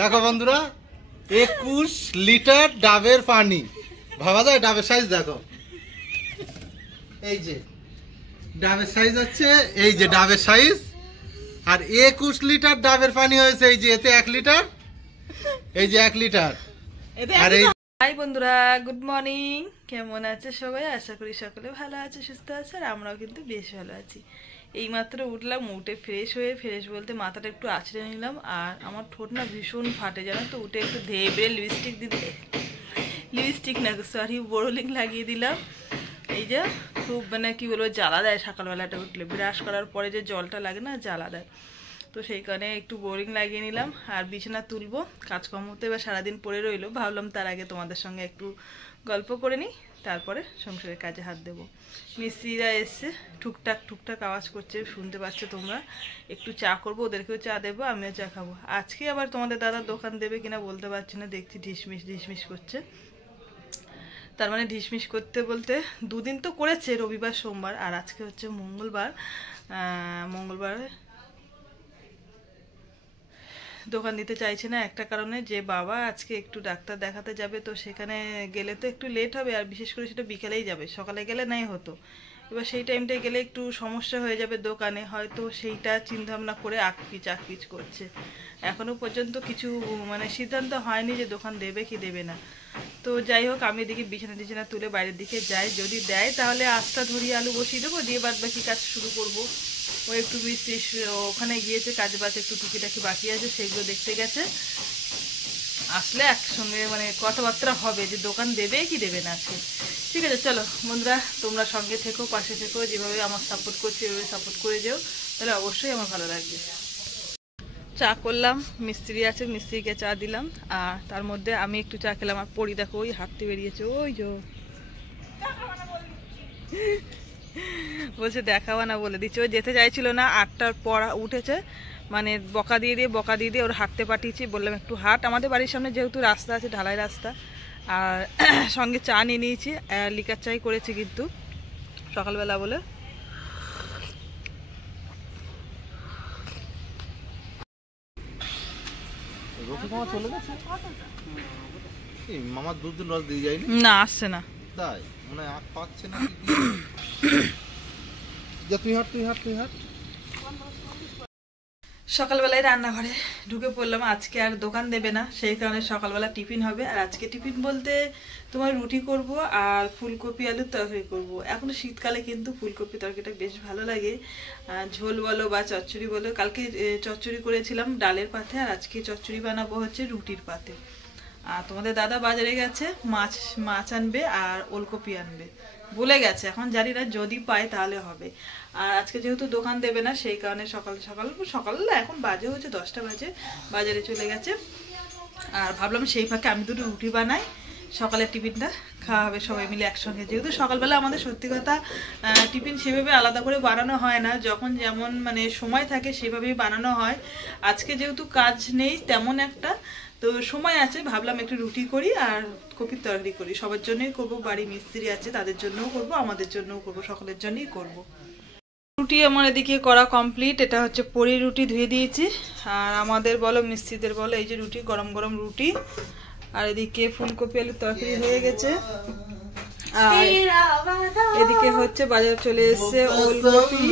দেখো বন্ধুরা 21 লিটার ডাবের পানি, ভাবা যায় ডাবের সাইজ দেখো। এই যে ডাবের সাইজ হচ্ছে, এই যে ডাবের সাইজ, আর 21 লিটার ডাবের পানি হয়েছে। এই যে এতে 1 লিটার, এই যে 1 লিটার। আর এই হাই বন্ধুরা, গুড মর্নিং। কেমন আছে সবাই? আশা করি সকলে ভালো আছে, সুস্থ আছে, আর আমরাও কিন্তু বেশ ভালো আছি। এইমাত্র উঠলাম, উঠে ফ্রেশ হয়ে, ফ্রেশ বলতে মাথাটা একটু আঁচড়ে নিলাম। আর আমার ঠোঁট না ভীষণ ফাটে জানো তো। উঠে একটু ধেয়ে বেড়ে লিপস্টিক না সরি বোরোলিং লাগিয়ে দিলাম। এই যে খুব মানে কি বলবো, জ্বালা দেয় সকালবেলাটা উঠলে, ব্রাশ করার পরে যে জলটা লাগে না, জ্বালা দেয়। তো সেই কারণে একটু বোরিং লাগিয়ে নিলাম। আর বিছানা তুলবো, কাজকর্ম তো এবার সারাদিন পড়ে রইলো। ভাবলাম তার আগে তোমাদের সঙ্গে একটু গল্প করে নিই, তারপরে সংসারের কাজে হাত দেবো। মিস্ত্রিরা এসছে, টুকটাক আওয়াজ করছে, শুনতে পাচ্ছ তোমরা। একটু চা করবো, ওদেরকেও চা দেবো, আমিও চা খাবো। আজকে আবার তোমাদের দাদা দোকান দেবে কিনা বলতে পারছি না, দেখছি ঢিসমিস করছে। তার মানে ঢিসমিস করতে বলতে দুদিন তো করেছে, রবিবার সোমবার, আর আজকে হচ্ছে মঙ্গলবার। দোকান দিতে চাইছে না একটা কারণে, যে বাবা আজকে একটু ডাক্তার দেখাতে যাবে, তো সেখানে গেলে তো একটু লেট হবে, আর বিশেষ করে সেটা বিকেলেই যাবে, সকালে গেলে নাই হতো। এবার সেই টাইমটায় গেলে একটু সমস্যা হয়ে যাবে দোকানে, হয়তো সেইটা চিন্তাভাবনা করে আকপিচ করছে। এখনো পর্যন্ত কিছু মানে সিদ্ধান্ত হয়নি যে দোকান দেবে কি দেবে না। তো যাই হোক, আমি এদিকে বিছানা তুলে বাইরের দিকে যাই, যদি দেয় তাহলে আস্তা ধরিয়ে আলু বসিয়ে দেবো, দিয়ে বাদ বাকি কাজ শুরু করবো। ও একটু মিস্ত্রি ওখানে গিয়েছে, কাজ বাজ একটু টুকিটাকি বাকি আছে, সেগুলো দেখতে গেছে। আসলে একসঙ্গে মানে কথাবার্তা হবে যে দোকান দেবে কি দেবে না আজকে। ঠিক আছে, চলো বন্ধুরা, তোমরা সঙ্গে থেকো, পাশে থেকো, যেভাবে আমার সাপোর্ট করছি এভাবে সাপোর্ট করে যেও, তাহলে অবশ্যই আমার ভালো লাগবে। চা করলাম, মিস্ত্রি আছে, মিস্ত্রিকে চা দিলাম, আর তার মধ্যে আমি একটু চা খেলাম। আর পরি দেখো ওই হাঁটতে বেরিয়েছে, ওই যে বলছে দেখাবা না বলে দিচ্ছে। ও যেতে চাইছিল না, 8টার পর উঠেছে, মানে বকা দিয়ে ওর হাঁটতে পাঠিয়েছি। বললাম একটু হাঁট, আমাদের বাড়ির সামনে যেহেতু রাস্তা আছে, ঢালাই রাস্তা। আর সঙ্গে চা নিয়ে নিয়েছি, লিকার চাই করেছি কিন্তু সকালবেলা বলে। মামার দুধ রস দিয়ে যায়নি না, আসছে না, তাই মনে হয় পাচ্ছে না। তুই হাট। সকালবেলায় রান্নাঘরে ঢুকে পড়লাম। আজকে আর দোকান দেবে না, সেই কারণে সকালবেলা টিফিন হবে। আর আজকে টিফিন বলতে তোমার রুটি করব আর ফুলকপি আলুর তরকারি করব। এখন শীতকালে কিন্তু ফুলকপি তরকারিটা বেশ ভালো লাগে, ঝোল বলো বা চচ্চড়ি বলো। কালকে চচ্চড়ি করেছিলাম ডালের পাতে, আর আজকে চচ্চড়ি বানাবো হচ্ছে রুটির পাতে। আর তোমাদের দাদা বাজারে গেছে, মাছ আনবে আর ওলকপি আনবে, বলে গেছে। এখন জানি না, যদি পাই তাহলে হবে। আর আজকে যেহেতু দোকান দেবে না, সেই কারণে সকাল এখন বাজে হচ্ছে 10টা বাজে, বাজারে চলে গেছে। আর ভাবলাম সেই ফাঁকে আমি দুটো রুটি বানাই, সকালের টিফিনটা খাওয়া হবে সবাই মিলে একসঙ্গে। যেহেতু সকালবেলা আমাদের সত্যি কথা টিফিন সেভাবে আলাদা করে বানানো হয় না, যখন যেমন মানে সময় থাকে সেভাবেই বানানো হয়। আজকে যেহেতু কাজ নেই তেমন একটা, তো সময় আছে, ভাবলাম একটু রুটি করি আর কপির তরকারি করি। সবার জন্যই করবো, বাড়ি মিস্ত্রি আছে তাদের জন্যও করবো, আমাদের জন্যও করবো, সকলের জন্যই করব। রুটি আমার এদিকে করা কমপ্লিট। এটা হচ্ছে পরি রুটি, ধুয়ে দিয়েছি। আর আমাদের বলো মিস্ত্রিদের বলো, এই যে রুটি, গরম গরম রুটি। আর এদিকে ফুলকপি আলুর তরকারি হয়ে গেছে। আর এদিকে হচ্ছে বাজার চলে এসছে ওলকপি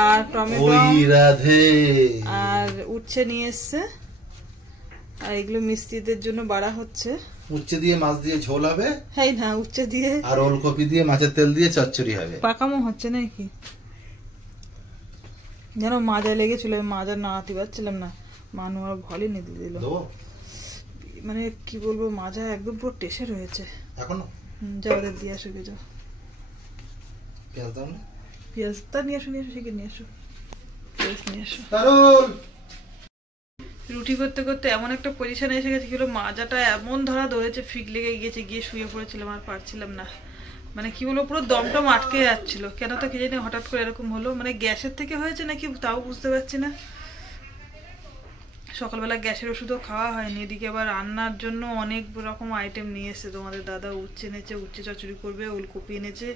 আর টমেটো আর উচ্ছে নিয়ে এসছে। আর এগুলো মিস্ত্রিদের জন্য বাড়া হচ্ছে। উচ্ছে দিয়ে মাছ দিয়ে ঝোল হবে, হ্যাঁ না, উচ্ছে দিয়ে আর ওলকপি দিয়ে মাছের তেল দিয়ে চচ্চড়ি হবে। পাকামো হচ্ছে নাকি যেন মাজা লেগেছিল, মাজা নাড়াতে পারছিলাম না, মানু আর ভলে নিতে দিল। মানে কি বলবো, মাজা একদম পুরো টেসে রয়েছে এখনো। যাও ওদের দিয়ে আসো, যাও পেঁয়াজটা নিয়ে আসো, নিয়ে আসো পেঁয়াজ নিয়ে আসো। রুটি করতে করতে এমন একটা পজিশনে এসে গেছে, কিলো মাজাটা এমন ধরা ধরেছে, ফিক লেগে গিয়েছে, গিয়ে শুয়ে পড়েছিলাম, আর পারছিলাম না। মানে কি বলবো, পুরো দমটম আটকে যাচ্ছিল। কেন তো কে জানি হঠাৎ করে এরকম হলো, মানে গ্যাসের থেকে হয়েছে নাকি তাও বুঝতে পারছি না। সকালবেলা গ্যাসের ওষুধও খাওয়া হয়নি। এদিকে আবার রান্নার জন্য অনেক রকম আইটেম নিয়ে এসছে তোমাদের দাদা। উচ্ছে এনেছে, উচ্ছে চচ্চড়ি করবে, ওলকপি এনেছে,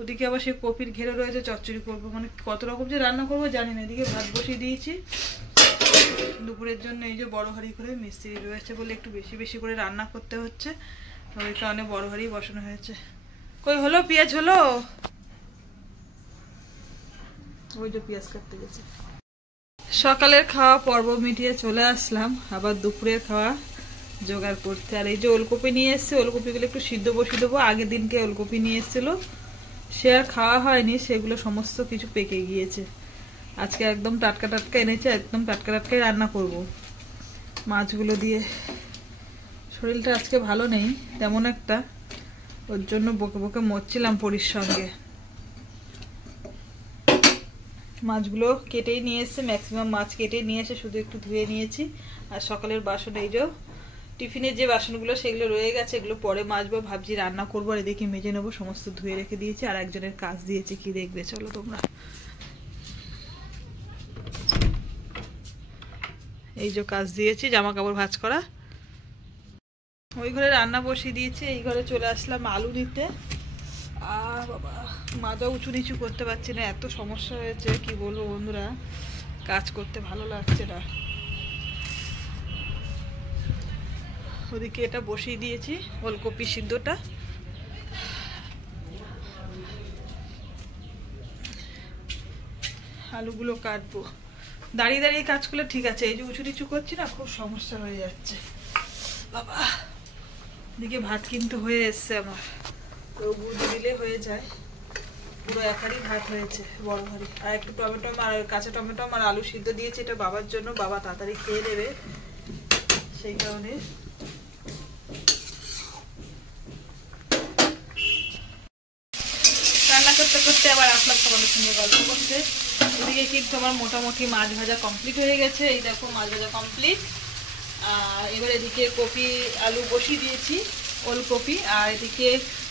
ওদিকে আবার সেই কপির ঘেরে রয়েছে, চচ্চড়ি করবো। মানে কত রকম যে রান্না করবো জানি না। এদিকে ভাত বসিয়ে দিয়েছি, দুপুরের জন্য এই যে বড় হাঁড়ি করে মিস্ত্রি রয়েছে বলে একটু বেশি বেশি করে রান্না করতে হচ্ছে, ওই কারণে বড় হাঁড়ি বসানো হয়েছে। কই হলো পেঁয়াজ হলো? ওই যে পেঁয়াজ কাটতে গেছে। সকালের খাওয়া পর্ব মিটিয়ে চলে আসলাম আবার দুপুরের খাওয়া জোগাড় করতে। আর এই যে ওলকপি নিয়ে এসছে, ওলকপিগুলো একটু সিদ্ধ বসিয়ে দেবো। আগের দিনকে ওলকপি নিয়ে এসেছিল, সে আর খাওয়া হয়নি, সেগুলো সমস্ত কিছু পেকে গিয়েছে। আজকে একদম টাটকা টাটকা এনেছে, একদম টাটকা টাটকাই রান্না করব মাছগুলো দিয়ে। শরীরটা আজকে ভালো নেই তেমন একটা, ওর জন্য বকে বকে মরছিলাম পরির সঙ্গে। মাছগুলো কেটেই নিয়ে এসছে, ম্যাক্সিমাম মাছ কেটেই নিয়ে এসে শুধু একটু ধুয়ে নিয়েছি। আর সকালের বাসন এই যে টিফিনের যে বাসনগুলো সেগুলো রয়ে গেছে, এগুলো পরে মাজবো, ভাবছি রান্না করবো। আর এদিকে মেজে নেবো, সমস্ত ধুয়ে রেখে দিয়েছি। আর একজনের কাজ দিয়েছে, কি দেখবে চলো তোমরা। এই যে কাজ দিয়েছি জামা কাপড় ভাঁজ করা। ওই ঘরে রান্না বসিয়ে দিয়েছি, এই ঘরে চলে আসলাম আলু নিতে। আর বাবা মাজা উঁচু নিচু করতে পারছি না, এত সমস্যা হয়েছে কি বলবো বন্ধুরা, কাজ করতে ভালো লাগছে না। ওদিকে এটা বসিয়ে দিয়েছি ওলকপি সিদ্ধটা। আলুগুলো কাটবো, দাঁড়িয়ে দাঁড়িয়ে কাজ করলে ঠিক আছে, এই যে উঁচু নিচু করছি না, খুব সমস্যা হয়ে যাচ্ছে বাবা। এদিকে ভাত কিন্তু হয়ে এসছে আমার, তো বুঝে দিলে হয়ে যায়। পুরো এক হাঁড়ি ভাত হয়েছে, বড় হাঁড়ি। আর একটু টমেটো আর কাঁচা টমেটো আর আলু সিদ্ধ দিয়েছি, এটা বাবার জন্য, বাবা তাড়াতাড়ি খেয়ে নেবে, সেই কারণে। রান্না করতে করতে আবার আসলাম তোমাদের সঙ্গে গল্প করতে। এদিকে কিন্তু আমার মোটামুটি মাছ ভাজা কমপ্লিট হয়ে গেছে, এই দেখো মাছ ভাজা কমপ্লিট। আর এবার এদিকে কপি আলু বসিয়ে দিয়েছি, ওলকপি। আর এদিকে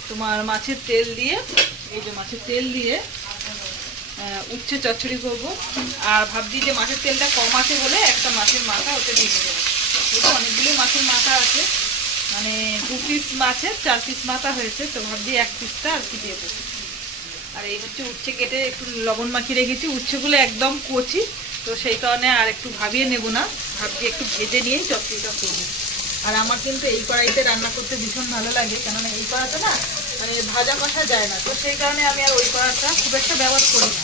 তোমার মাছের তেল দিয়ে, এই যে মাছের তেল দিয়ে উচ্ছে চচ্চড়ি করবো। আর ভাবছি যে মাছের তেলটা কম আছে বলে একটা মাছের মাথা ওতে দিয়ে দেবো। ওটা অনেকগুলো মাছের মাথা আছে, মানে 2 পিস মাছের 4 পিস মাথা হয়েছে, তো ভাবছি 1 পিসটা আর কি দিয়ে দেবো। আর এই হচ্ছে উচ্ছে কেটে একটু লবণ মাখিয়ে রেখেছি, উচ্ছেগুলো একদম কচি, তো সেই কারণে আর একটু ভাবিয়ে নেব না, ভাবছি একটু ভেজে নিয়েই চচ্চড়িটা করবো। আর আমার কিন্তু এই কড়াইতে রান্না করতে ভীষণ ভালো লাগে, কেননা এই কড়াটা না মানে ভাজা কষা যায় না, তো সেই কারণে আমি আর ওই কড়াটা খুব একটা ব্যবহার করি না।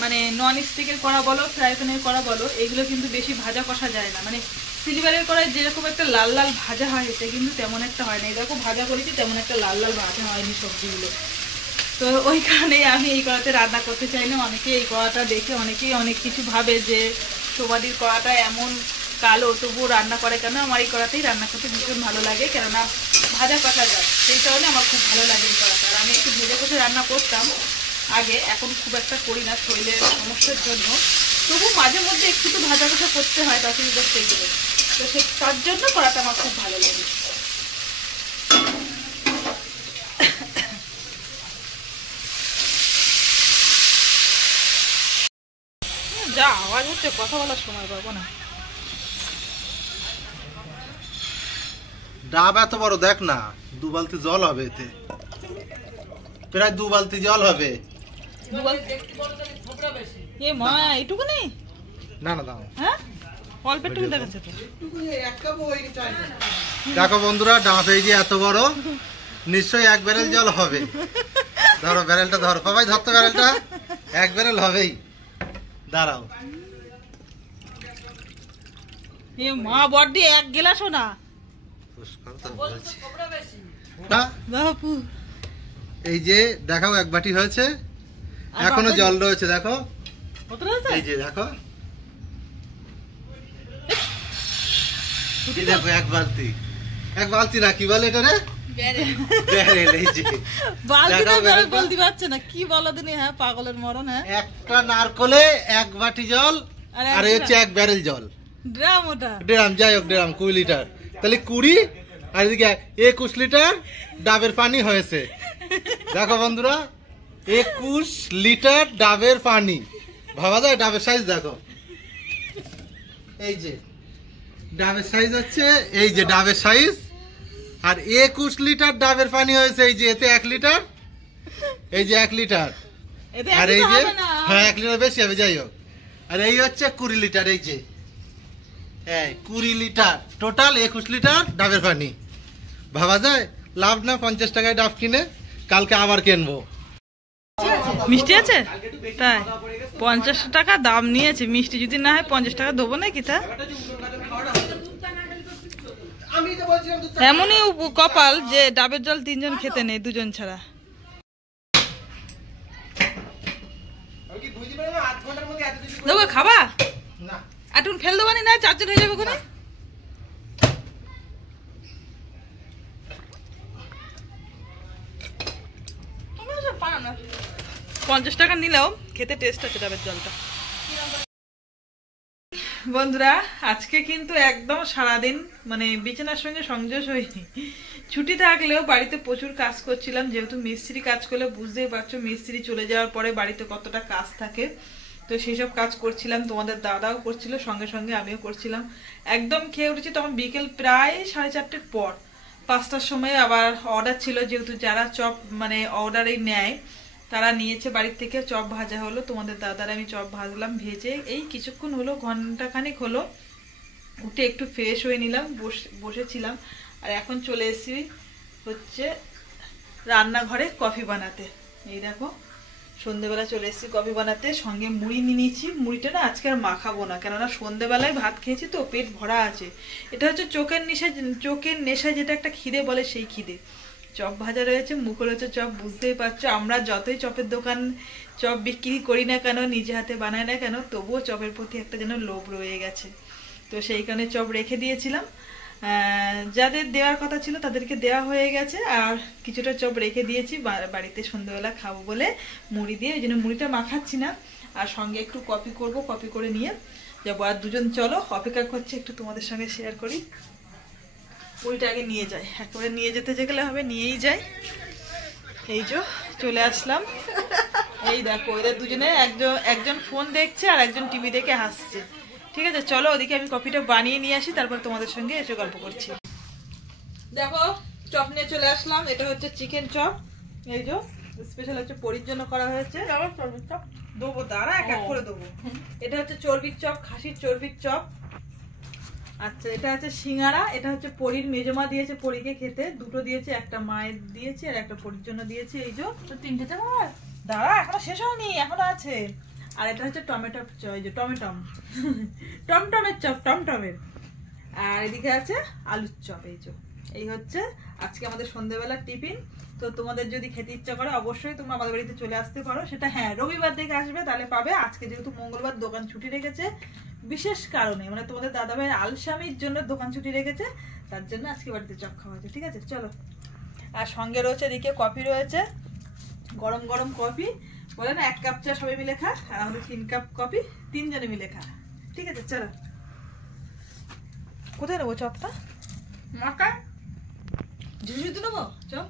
মানে নন স্টিকের কড়া বলো, ফ্রাই প্যানের কড়া বলো, এগুলো কিন্তু বেশি ভাজা কষা যায় না। মানে সিলভারের কড়াই যেরকম একটা লাল লাল ভাজা হয়, এতে কিন্তু তেমন একটা হয় না। এরকম ভাজা করেছি, তেমন একটা লাল লাল ভাজা হয়নি সবজিগুলো। তো ওই কারণেই আমি এই কড়াতে রান্না করতে চাই না। অনেকে এই কড়াটা দেখে অনেকেই অনেক কিছু ভাবে যে সোমাদির কড়াটা এমন কালো, তবুও রান্না করে কেন। আমার এই কড়াতেই রান্না করতে ভীষণ ভালো লাগে, কেননা ভাজা কষা যায়, সেই কারণে আমার খুব ভালো লাগে এই কড়াটা। আর আমি একটু ভেজে কষে রান্না করতাম আগে, এখন খুব একটা করি না শরীরের সমস্যার জন্য, তবু মাঝে মধ্যে একটু তো ভাজা কষা করতে হয়, তাতে গেলে, তো তার জন্য কড়াটা আমার খুব ভালো লাগে। যা আওয়াজ হচ্ছে, কথা বলার সময় পাবো না। ডাব এত বড় দেখ না, 2 বালতি জল হবে এতে, প্রায় 2 বালতি জল হবে। এ মা এইটুকু নেই না না দাও, হ্যাঁ অল্প একটু দেখাচ্ছে তো। দেখো বন্ধুরা, ডাব এই যে এত বড়, নিশ্চয়ই 1 ব্যারেল জল হবে। ধরো ব্যারেলটা, ধরো সবাই ধরতো ব্যারেলটা, 1 ব্যারেল হবেই। দাঁড়াও, এ মা বড্ডি 1 গ্লাসও না। এই যে দেখাও 1 বাটি হয়েছে, এখনো জল রয়েছে, দেখো এই যে দেখো, দেখো 1 বালতি, 1 বালতি না, কি বলে এটা রে, ব্যারেল। এই যে বলতে পারছে না কি বলো দিনি, হ্যাঁ পাগলের মরণ। হ্যাঁ একটা নারকলে 1 বাটি জল, আর হচ্ছে 1 ব্যারেল জল, ড্রাম, ওটা ড্রাম, যাই হোক ড্রাম 20 লিটার, তাহলে 20, আর এদিকে 21 লিটার ডাবের পানি হয়েছে। দেখো বন্ধুরা, 21 লিটার ডাবের পানি, ভাবা যায় ডাবের সাইজ দেখো। এই যে ডাবের সাইজ হচ্ছে, এই যে ডাবের সাইজ, আর 21 লিটার ডাবের পানি হয়েছে। এই যে এতে 1 লিটার, এই যে 1 লিটার, আর এই যে হ্যাঁ 1 লিটার বেশি হবে, যাই হোক আর এই হচ্ছে 20 লিটার, এই যে 20 লিটার টোটাল 21 লিটার ডাবের পানি। ভাবা যায় লাভ না 50 টাকায় ডাব কিনে কালকে আবার কিনবো। মিষ্টি আছে তাই 50 টাকা দাম নিয়েছে, মিষ্টি যদি না হয় 50 টাকা দেবো নাকি? তা এমনই কপাল যে ডাবের জল 3 জন খেতে নেই, 2 জন ছাড়া। দেবো খাবা? আটুন ফেল দেবানি না, 4 জন হয়ে যাবে ওখানে। 50 টাকা নিলেও খেতে টেস্ট আছে ডাবের জলটা। বন্ধুরা আজকে কিন্তু একদম সারাদিন মানে বিছানার সঙ্গে সংযোগ হয়নি। ছুটি থাকলেও বাড়িতে প্রচুর কাজ করছিলাম, যেহেতু মিস্ত্রি কাজ করলে বুঝতেই পারছো মিস্ত্রি চলে যাওয়ার পরে বাড়িতে কতটা কাজ থাকে। তো সেই সব কাজ করছিলাম, তোমাদের দাদাও করছিল, সঙ্গে সঙ্গে আমিও করছিলাম। একদম খেয়ে উঠেছি তখন বিকেল প্রায় 4:30 পর। 5টার সময় আবার অর্ডার ছিল, যেহেতু যারা চপ মানে অর্ডারেই নেয় তারা নিয়েছে, বাড়ির থেকে চপ ভাজা হলো। তোমাদের দাদার আমি চপ ভাজলাম, ভেজে এই কিছুক্ষণ হলো, ঘন্টাখানেক হলো, উঠে একটু ফ্রেশ হয়ে নিলাম, বসেছিলাম। আর এখন চলে এসেছি হচ্ছে রান্নাঘরে কফি বানাতে। এই দেখো সন্ধেবেলা চলে এসেছি কফি বানাতে, সঙ্গে মুড়ি নিয়ে নিয়েছি। মুড়িটা না আজকে আর মাখাবো না, কেননা সন্ধেবেলায় ভাত খেয়েছি তো পেট ভরা আছে। এটা হচ্ছে চোখের নেশা যেটা একটা খিদে বলে, সেই খিদে। চপ ভাজা রয়েছে, মুখে রয়েছে চপ, বুঝতেই পারছো আমরা যতই চপের দোকান চপ বিক্রি করি না কেন, নিজে হাতে বানাই না কেন, তবুও চপের প্রতি একটা যেন লোভ রয়ে গেছে। তো সেই কারণে চপ রেখে দিয়েছিলাম, যাদের দেওয়ার কথা ছিল তাদেরকে দেওয়া হয়ে গেছে, আর কিছুটা চপ রেখে দিয়েছি বাড়িতে সন্ধ্যাবেলা খাবো বলে মুড়ি দিয়ে। ওই জন্য মুড়িটা মাখাচ্ছি না, আর সঙ্গে একটু কফি করব, কফি করে নিয়ে যাবো। আর 2 জন চলো অপেক্ষা করছে, একটু তোমাদের সঙ্গে শেয়ার করি। মুড়িটা আগে নিয়ে যাই, একেবারে নিয়ে যেতে গেলে হবে, নিয়েই যাই। এই যে চলে আসলাম, এই দেখো এরা দুজনে, একজন ফোন দেখছে আর একজন টিভি দেখে হাসছে। ঠিক আছে চলো ওদিকে আমি কফিটা বানিয়ে নিয়ে আসি, তারপর তোমাদের সঙ্গে এসে গল্প করছি। দেখো চপ নিয়ে চলে আসলাম, এটা হচ্ছে চিকেন চপ, এই যে স্পেশাল হচ্ছে পরির জন্য করা হয়েছে। দেবো দাঁড়া, এক এক করে দেবো। এটা হচ্ছে চর্বির চপ, খাসির চর্বির চপ। আচ্ছা এটা হচ্ছে সিঙ্গারা, এটা হচ্ছে পরির মেজমা দিয়েছে পরিকে খেতে, 2টো দিয়েছে, একটা মায়ের দিয়েছে আর একটা পরির জন্য দিয়েছে। এই যে 3টে চপ, দাঁড়া এখনো শেষ হয়নি, এখনো আছে। আর এটা হচ্ছে টমেটো, এই যে টমটমের চপ, টমটমের। আর এদিকে আছে আলুর চপ। এই হচ্ছে আজকে আমাদের সন্ধ্যেবেলার টিফিন। তো তোমাদের যদি খেতে ইচ্ছা করে অবশ্যই তোমরা আমাদের বাড়িতে চলে আসতে পারো, সেটা হ্যাঁ রবিবার থেকে আসবে, তাহলে পাবে। আজকে যেহেতু মঙ্গলবার দোকান ছুটি রেখেছে বিশেষ কারণে, মানে তোমাদের দাদাভাইয়ের আলসামির জন্য দোকান ছুটি রেখেছে, তার জন্য আজকে বাড়িতে চপ খাওয়া হয়েছে। ঠিক আছে চলো। আর সঙ্গে রয়েছে এদিকে কফি রয়েছে, গরম গরম কফি, বলে না 1 কাপ চা সবাই মিলে খা, আর আমাদের 3 কাপ কফি 3 জনে মিলে খা। ঠিক আছে চলো। কোথায় নেবো চপটা? মাকা ঝুড়ি নেবো চপ।